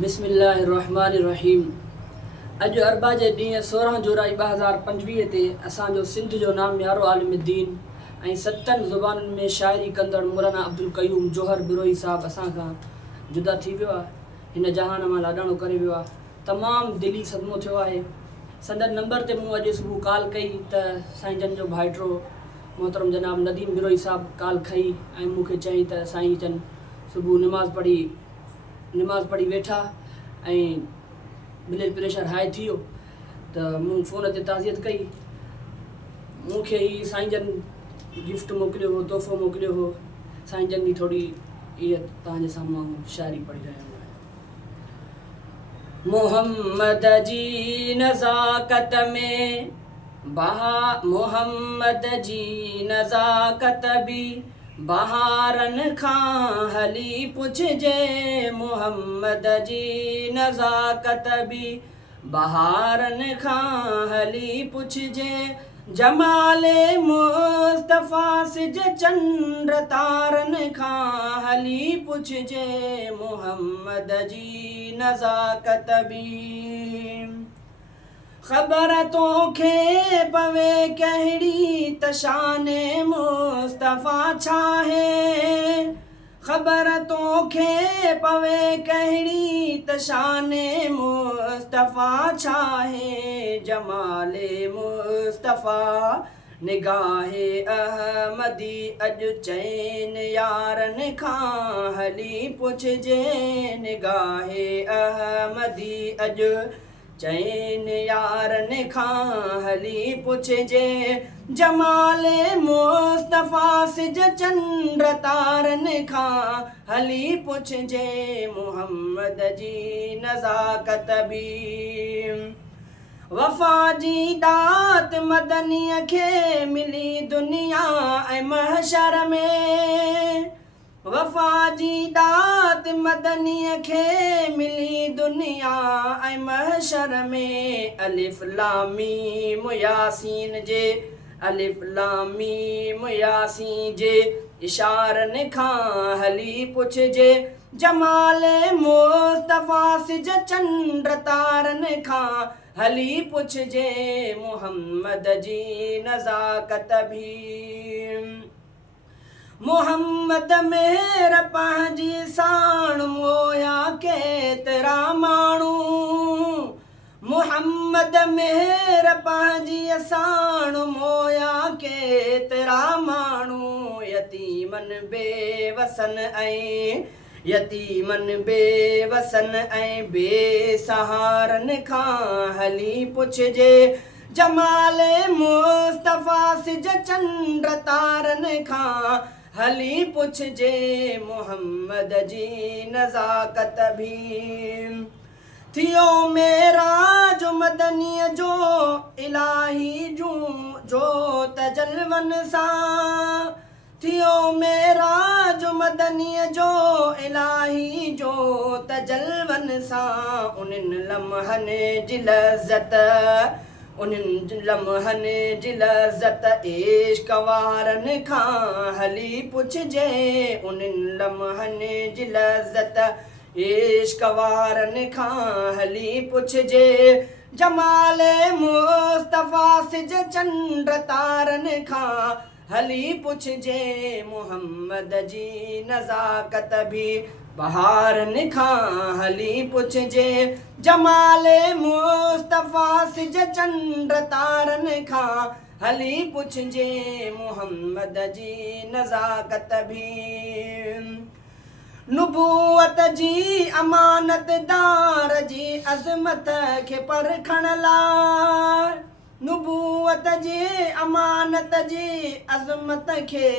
बिस्मिल्लाहिर्रहमानिर्रहीम। अॼु अरबा जे ॾींहुं 16 जुलाई 2025 ते असांजो सिंध जो नामियारो आलिम दीन ऐं 7 ज़ुबानुनि में शाइरी कंदड़ मौलाना अब्दुल क़यूम जोहर बिरोही साहिबु असांखां जुदा थी वियो आहे। हिन जहान मां लाॾाणो करे वियो आहे। तमामु दिली सदमो थियो आहे। संदन नंबर ते मूं अॼु सुबुह कॉल कई त साईं जन जो भाइटो मोहतरम जनाब नदीम बिरोही साहिबु कॉल खई ऐं मूंखे चई त साईं जन सुबुह निमाज़ पढ़ी वेठा ऐं ब्लड प्रेशर हाई थी वियो त मूं फ़ोन ते ताज़ियत कई। मूंखे ही साईं जन गिफ्ट मोकिलियो हो, तोहफ़ो मोकिलियो हो। साईं जन जी थोरी इहा तव्हांजे साम्हूं शाइरी पढ़ी रहियो आहियां। मोहम्मद जी नज़ाकत में मोहम्मद जी नज़ाकत बि बहारनि खां हली पुछिजे। मोहम्मद जी नज़ाकत बि बहारनि खां हली पुछिजे। जमाले मुस्तफ़ा सिज चंड तारनि खां हली पुछिजे। मोहम्मद जी नज़ाकत बि ख़बर तोखे पवे कहिड़ी त शाने मुस्तफ़ा छा है। ख़बर तोखे पवे कहिड़ी त शाने मुस्तफ़ा छा है। जमाले मुस्तफ़ा निगाहे अहमदी अॼु चैन यारनि खां हली पुछिजे। निगाहे अहमदी अॼु चैन यारनि खां हली पुछिजे। जमाले मुस्तफ़ा सिज चंड तारनि खां हली पुछिजे। मोहम्मद जी नज़ाकत बि वफ़ा जी दात मदनीअ खे मिली दुनिया ऐं महशर में। वफ़ा जी दात मदनीअ खे मिली दुनिया ऐं महशर में। अलिफ लाम मीम यासीन जे अलिफ लाम मीम यासीन जे इशारनि खां हली पुछिजे। जमाले मुस्तफ़ा सिज चंड तारनि खां हली पुछिजे। मोहम्मद जी नज़ाकत बि मोहम्मद मेहर पंहिंजी साण मोया केतिरा माण्हू। मोहम्मद मेहर पंहिंजी साण मोया केतिरा माण्हू। यतीमनि बेवसन ऐं बेसहारनि खां हली पुछिजे। जमाले मुस्तफ़ा सिज चंड तारनि खां हली पुछिजे। मोहम्मद जी नज़ाकत बि थियो मेराज मदनीअ जो इलाही जो तजल्वन सां। थियो मेराज मदनीअ जो इलाही जो तजल्वन सां। उन्हनि लम्हनि जी लज़त इश्क़ वारनि खां हली पुछिजे। उन्हनि लम्हनि जी लज़त इश्क़ वारनि खां हली पुछिजे। जमाले मुस्तफ़ा सिज चंड तारनि खां हली पुछिजे। मोहम्मद जी नज़ाकत बि बहारनि खां हली पुछिजे। जमाले मुस्तफ़ा सिज चंड तारनि खां हली पुछिजे। मोहम्मद जी नज़ाकत बि नुबूअत जी अमानतदार जी अज़मत खे परखण लाइ। नुबूअत जी अमानत जी अज़मत खे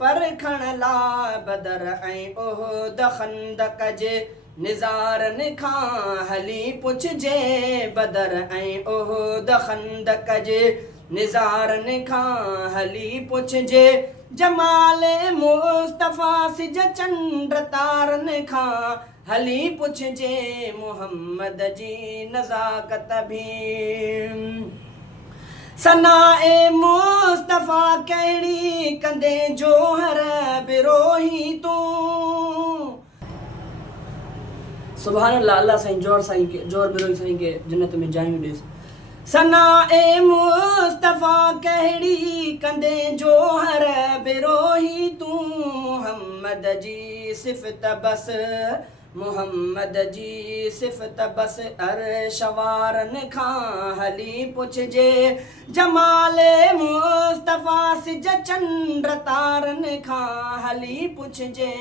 परखण लाइ। बदर ऐं उहद खंदक जे निज़ारनि खां हली पुछिजे। बदर ऐं उहद खंदक जे निज़ारनि खां हली पुछिजे। जमाले मुस्तफ़ा सिज चंड तारनि खां हली पुछिजे। मोहम्मद जी नज़ाकत बि सनाए मुस्तफ़ा कहिड़ी कंदे जोहर बिरोही तूं। सुभान अल्लाह। अल्लाह साईं जोहर बिरोही साईं के जन्नत में जायूं ॾेस। सना ए मुस्तफ़ा कहिड़ी कंदे जोहर बिरोही तूं, मुहम्मद जी सिफ़त बस, मुहम्मद जी सिफ़त बस अर्श वारनि खां हली पुछजे, जमाले मुस्तफ़ा सिज चंड तारनि खां हली पुछजे,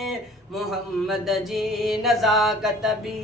मुहम्मद जी नज़ाकत बि